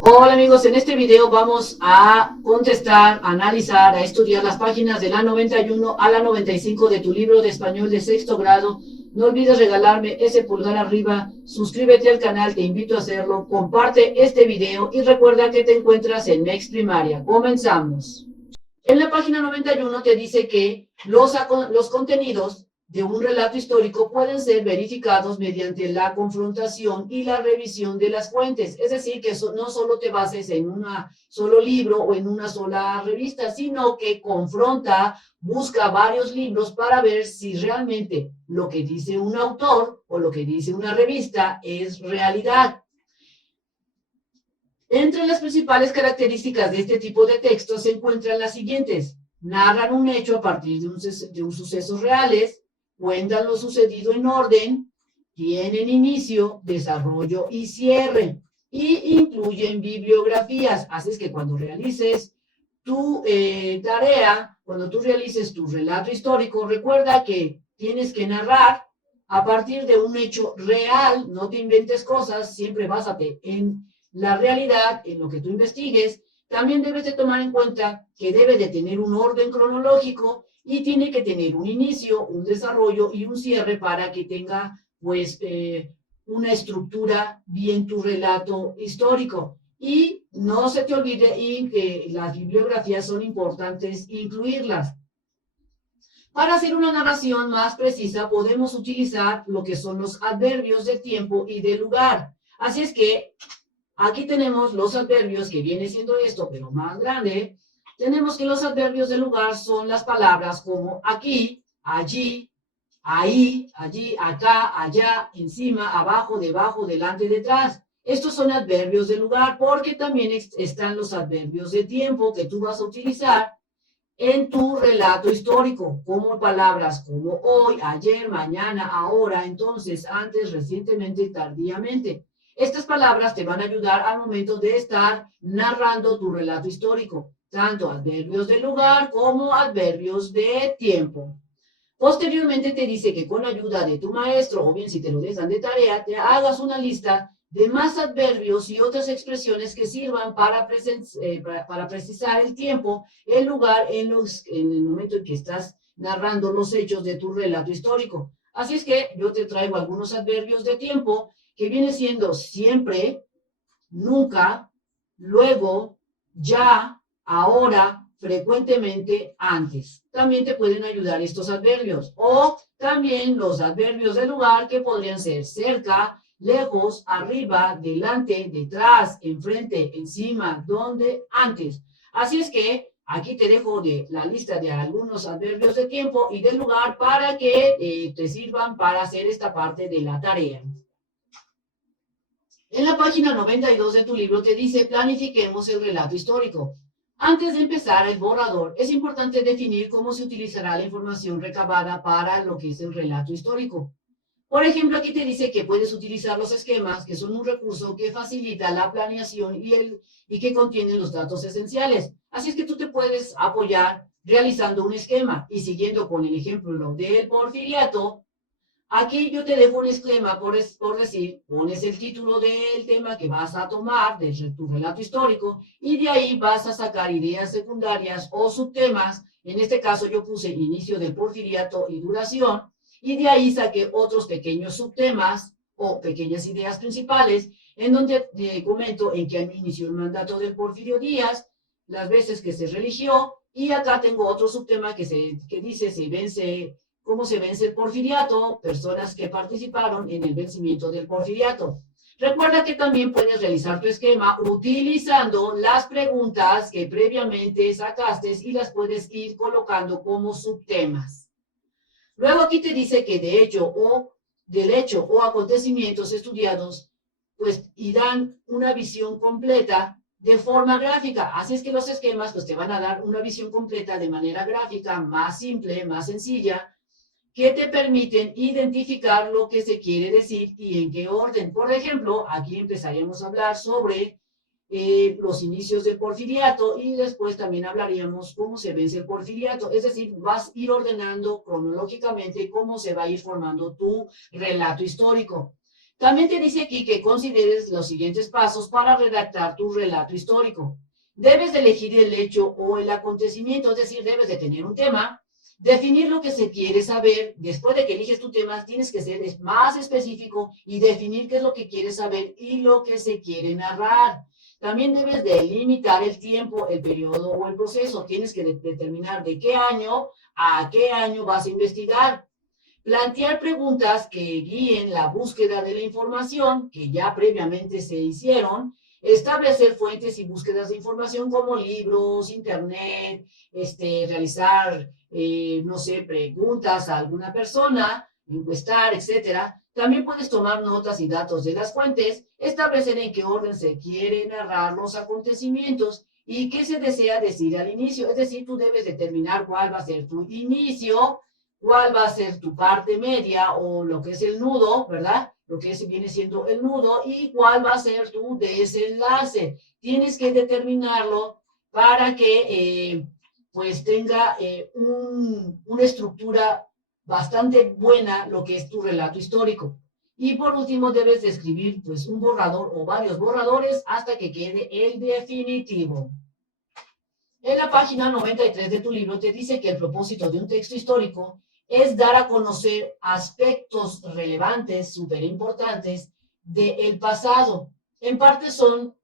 Hola amigos, en este video vamos a contestar, a analizar, a estudiar las páginas de la 91 a la 95 de tu libro de español de sexto grado. No olvides regalarme ese pulgar arriba, suscríbete al canal, te invito a hacerlo, comparte este video y recuerda que te encuentras en MEX Primaria. Comenzamos. En la página 91 te dice que los contenidos de un relato histórico pueden ser verificados mediante la confrontación y la revisión de las fuentes. Es decir, que no solo te bases en un solo libro o en una sola revista, sino que confronta, busca varios libros para ver si realmente lo que dice un autor o lo que dice una revista es realidad. Entre las principales características de este tipo de textos se encuentran las siguientes. Narran un hecho a partir de un sucesos reales, cuentan lo sucedido en orden, tienen inicio, desarrollo y cierre, y incluyen bibliografías. Así es que cuando realices tu tarea, cuando tú realices tu relato histórico, recuerda que tienes que narrar a partir de un hecho real, no te inventes cosas, siempre básate en la realidad, en lo que tú investigues. También debes de tomar en cuenta que debe de tener un orden cronológico y tiene que tener un inicio, un desarrollo y un cierre para que tenga pues una estructura bien tu relato histórico. Y no se te olvide y que las bibliografías son importantes incluirlas. Para hacer una narración más precisa podemos utilizar lo que son los adverbios de tiempo y de lugar. Así es que aquí tenemos los adverbios, que viene siendo esto, pero más grande. Tenemos que los adverbios de lugar son las palabras como aquí, allí, ahí, allí, acá, allá, encima, abajo, debajo, delante, detrás. Estos son adverbios de lugar porque también están los adverbios de tiempo que tú vas a utilizar en tu relato histórico, como palabras como hoy, ayer, mañana, ahora, entonces, antes, recientemente, tardíamente. Estas palabras te van a ayudar al momento de estar narrando tu relato histórico, tanto adverbios de lugar como adverbios de tiempo. Posteriormente te dice que con ayuda de tu maestro, o bien si te lo dejan de tarea, te hagas una lista de más adverbios y otras expresiones que sirvan para precisar el tiempo, el lugar en el momento en que estás narrando los hechos de tu relato histórico. Así es que yo te traigo algunos adverbios de tiempo que viene siendo siempre, nunca, luego, ya, ahora, frecuentemente, antes. También te pueden ayudar estos adverbios. O también los adverbios de lugar que podrían ser cerca, lejos, arriba, delante, detrás, enfrente, encima, donde, antes. Así es que aquí te dejo la lista de algunos adverbios de tiempo y de lugar para que te sirvan para hacer esta parte de la tarea. En la página 92 de tu libro te dice planifiquemos el relato histórico. Antes de empezar el borrador, es importante definir cómo se utilizará la información recabada para lo que es el relato histórico. Por ejemplo, aquí te dice que puedes utilizar los esquemas, que son un recurso que facilita la planeación y que contienen los datos esenciales. Así es que tú te puedes apoyar realizando un esquema y siguiendo con el ejemplo del porfiriato. Aquí yo te dejo un esquema por decir, pones el título del tema que vas a tomar de tu relato histórico y de ahí vas a sacar ideas secundarias o subtemas. En este caso yo puse inicio del porfiriato y duración y de ahí saqué otros pequeños subtemas o pequeñas ideas principales en donde te comento en qué año inició el mandato del Porfirio Díaz, las veces que se religió y acá tengo otro subtema que dice se vence cómo se vence el porfiriato, personas que participaron en el vencimiento del porfiriato. Recuerda que también puedes realizar tu esquema utilizando las preguntas que previamente sacaste y las puedes ir colocando como subtemas. Luego aquí te dice que del hecho o acontecimientos estudiados, pues irán una visión completa de forma gráfica. Así es que los esquemas pues te van a dar una visión completa de manera gráfica, más simple, más sencilla, que te permiten identificar lo que se quiere decir y en qué orden. Por ejemplo, aquí empezaríamos a hablar sobre los inicios del porfiriato y después también hablaríamos cómo se vence el porfiriato. Es decir, vas a ir ordenando cronológicamente cómo se va a ir formando tu relato histórico. También te dice aquí que consideres los siguientes pasos para redactar tu relato histórico. Debes de elegir el hecho o el acontecimiento, es decir, debes de tener un tema, definir lo que se quiere saber. Después de que eliges tu tema, tienes que ser más específico y definir qué es lo que quieres saber y lo que se quiere narrar. También debes de limitar el tiempo, el periodo o el proceso. Tienes que determinar de qué año a qué año vas a investigar. Plantear preguntas que guíen la búsqueda de la información que ya previamente se hicieron. Establecer fuentes y búsquedas de información como libros, internet, realizar, no sé, preguntas a alguna persona, encuestar, etcétera. También puedes tomar notas y datos de las fuentes, establecer en qué orden se quiere narrar los acontecimientos y qué se desea decir al inicio. Es decir, tú debes determinar cuál va a ser tu inicio, cuál va a ser tu parte media o lo que es el nudo, ¿verdad? Lo que viene siendo el nudo y cuál va a ser tu desenlace. Tienes que determinarlo para que pues tenga una estructura bastante buena lo que es tu relato histórico. Y por último debes de escribir pues un borrador o varios borradores hasta que quede el definitivo. En la página 93 de tu libro te dice que el propósito de un texto histórico es dar a conocer aspectos relevantes, súper importantes, del pasado. En parte son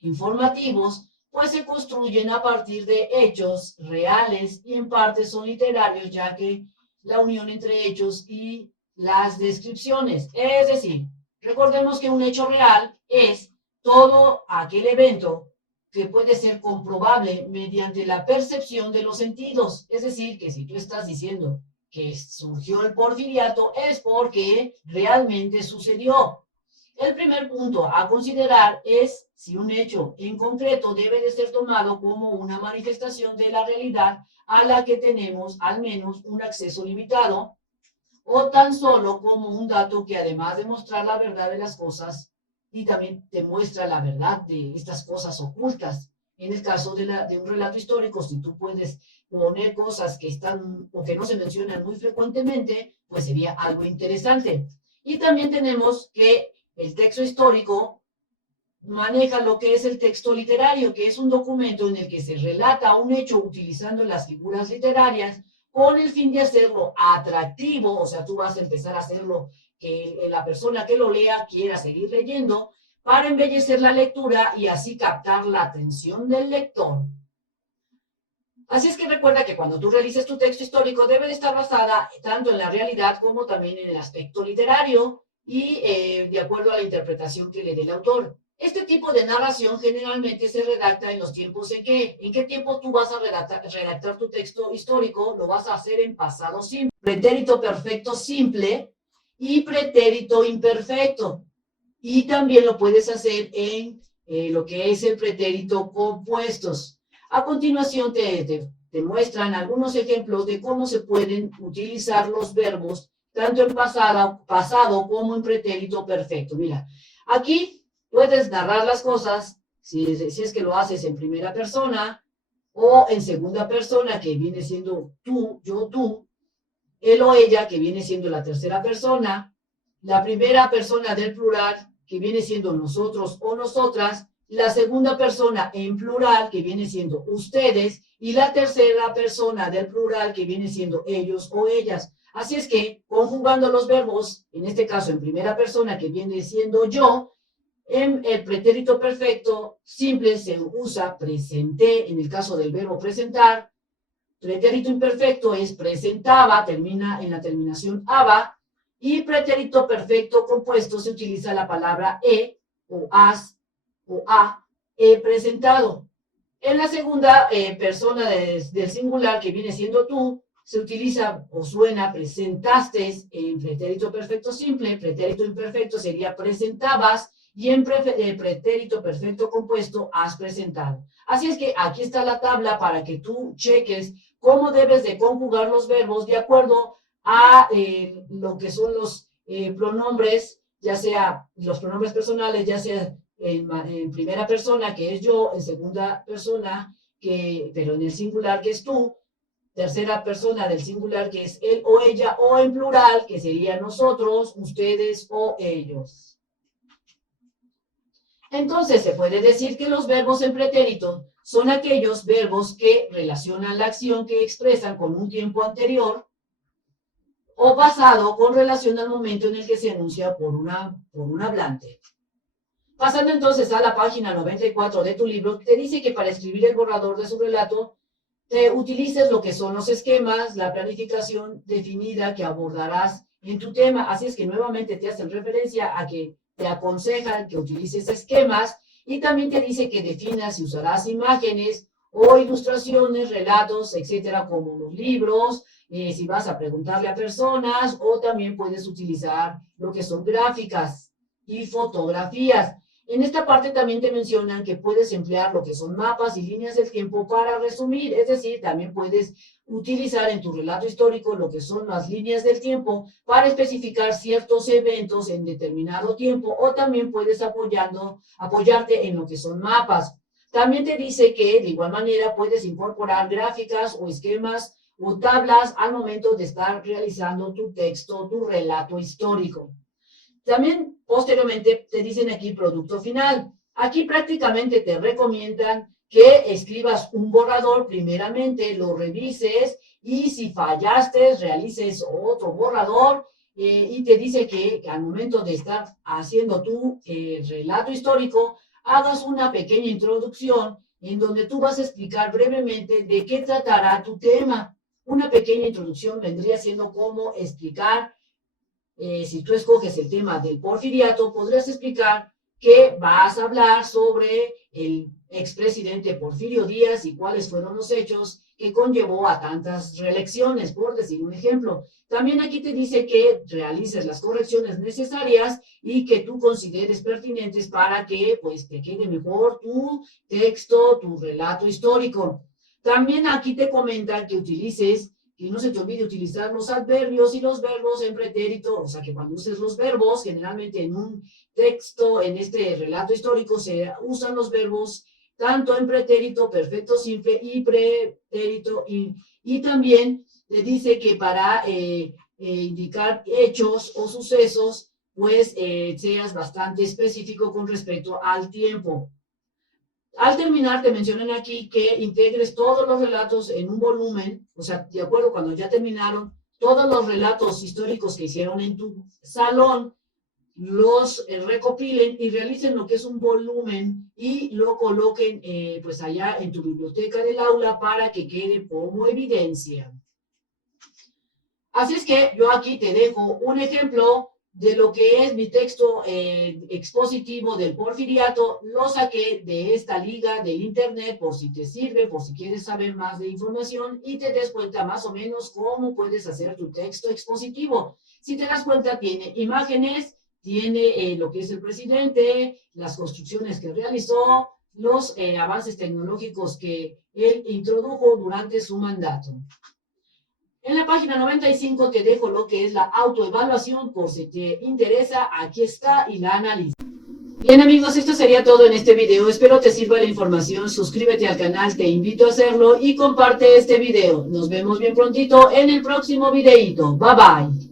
informativos, pues se construyen a partir de hechos reales y en parte son literarios, ya que la unión entre hechos y las descripciones. Es decir, recordemos que un hecho real es todo aquel evento que puede ser comprobable mediante la percepción de los sentidos. Es decir, que si tú estás diciendo que surgió el porfiriato es porque realmente sucedió. El primer punto a considerar es si un hecho en concreto debe de ser tomado como una manifestación de la realidad a la que tenemos al menos un acceso limitado o tan solo como un dato que además de mostrar la verdad de las cosas y también te muestra la verdad de estas cosas ocultas. En el caso de un relato histórico, si tú puedes poner cosas que están o que no se mencionan muy frecuentemente, pues sería algo interesante. Y también tenemos que el texto histórico maneja lo que es el texto literario, que es un documento en el que se relata un hecho utilizando las figuras literarias con el fin de hacerlo atractivo, o sea, tú vas a empezar a hacerlo que la persona que lo lea quiera seguir leyendo para embellecer la lectura y así captar la atención del lector. Así es que recuerda que cuando tú realices tu texto histórico debe de estar basada tanto en la realidad como también en el aspecto literario y de acuerdo a la interpretación que le dé el autor. Este tipo de narración generalmente se redacta en los tiempos en qué tiempo tú vas a redactar tu texto histórico, lo vas a hacer en pasado simple, pretérito perfecto simple y pretérito imperfecto. Y también lo puedes hacer en lo que es el pretérito compuestos. A continuación te muestran algunos ejemplos de cómo se pueden utilizar los verbos tanto en pasado como en pretérito perfecto. Mira, aquí puedes narrar las cosas si es que lo haces en primera persona o en segunda persona, que viene siendo tú, yo, tú, él o ella, que viene siendo la tercera persona, la primera persona del plural, que viene siendo nosotros o nosotras, la segunda persona en plural, que viene siendo ustedes, y la tercera persona del plural, que viene siendo ellos o ellas. Así es que, conjugando los verbos, en este caso en primera persona, que viene siendo yo, en el pretérito perfecto simple se usa presenté, en el caso del verbo presentar. Pretérito imperfecto es presentaba, termina en la terminación aba, y pretérito perfecto compuesto se utiliza la palabra o has o a, he presentado. En la segunda persona del singular, que viene siendo tú, se utiliza o suena presentaste en pretérito perfecto simple, pretérito imperfecto sería presentabas, y en pretérito perfecto compuesto has presentado. Así es que aquí está la tabla para que tú cheques cómo debes de conjugar los verbos de acuerdo a lo que son los pronombres, ya sea los pronombres personales, ya sea en primera persona, que es yo, en segunda persona, pero en el singular, que es tú, tercera persona del singular, que es él o ella, o en plural, que sería nosotros, ustedes o ellos. Entonces, se puede decir que los verbos en pretérito son aquellos verbos que relacionan la acción que expresan con un tiempo anterior o pasado con relación al momento en el que se enuncia por un hablante. Pasando entonces a la página 94 de tu libro, te dice que para escribir el borrador de su relato, te utilices lo que son los esquemas, la planificación definida que abordarás en tu tema. Así es que nuevamente te hacen referencia a que te aconsejan que utilices esquemas y también te dice que definas si usarás imágenes o ilustraciones, relatos, etcétera, como los libros, si vas a preguntarle a personas o también puedes utilizar lo que son gráficas y fotografías. En esta parte también te mencionan que puedes emplear lo que son mapas y líneas del tiempo para resumir, es decir, también puedes utilizar en tu relato histórico lo que son las líneas del tiempo para especificar ciertos eventos en determinado tiempo o también puedes apoyarte en lo que son mapas. También te dice que de igual manera puedes incorporar gráficas o esquemas o tablas al momento de estar realizando tu texto, tu relato histórico. También posteriormente te dicen aquí producto final. Aquí prácticamente te recomiendan que escribas un borrador primeramente, lo revises y si fallaste, realices otro borrador y te dice que al momento de estar haciendo tu relato histórico, hagas una pequeña introducción en donde tú vas a explicar brevemente de qué tratará tu tema. Una pequeña introducción vendría siendo como explicar si tú escoges el tema del porfiriato, podrías explicar que vas a hablar sobre el expresidente Porfirio Díaz y cuáles fueron los hechos que conllevó a tantas reelecciones, por decir un ejemplo. También aquí te dice que realices las correcciones necesarias y que tú consideres pertinentes para que pues te quede mejor tu texto, tu relato histórico. También aquí te comentan que utilices y no se te olvide utilizar los adverbios y los verbos en pretérito, o sea que cuando uses los verbos, generalmente en un texto, en este relato histórico, se usan los verbos tanto en pretérito, perfecto simple y pretérito, y también te dice que para indicar hechos o sucesos, pues seas bastante específico con respecto al tiempo. Al terminar, te mencionan aquí que integres todos los relatos en un volumen, o sea, de acuerdo, cuando ya terminaron, todos los relatos históricos que hicieron en tu salón, los recopilen y realicen lo que es un volumen y lo coloquen pues allá en tu biblioteca del aula para que quede como evidencia. Así es que yo aquí te dejo un ejemplo de lo que es mi texto expositivo del porfiriato. Lo saqué de esta liga del internet por si te sirve, por si quieres saber más de información y te des cuenta más o menos cómo puedes hacer tu texto expositivo. Si te das cuenta, tiene imágenes, tiene lo que es el presidente, las construcciones que realizó, los avances tecnológicos que él introdujo durante su mandato. En la página 95 te dejo lo que es la autoevaluación, por si te interesa, aquí está y la analiza. Bien amigos, esto sería todo en este video, espero te sirva la información, suscríbete al canal, te invito a hacerlo y comparte este video. Nos vemos bien prontito en el próximo videito, bye bye.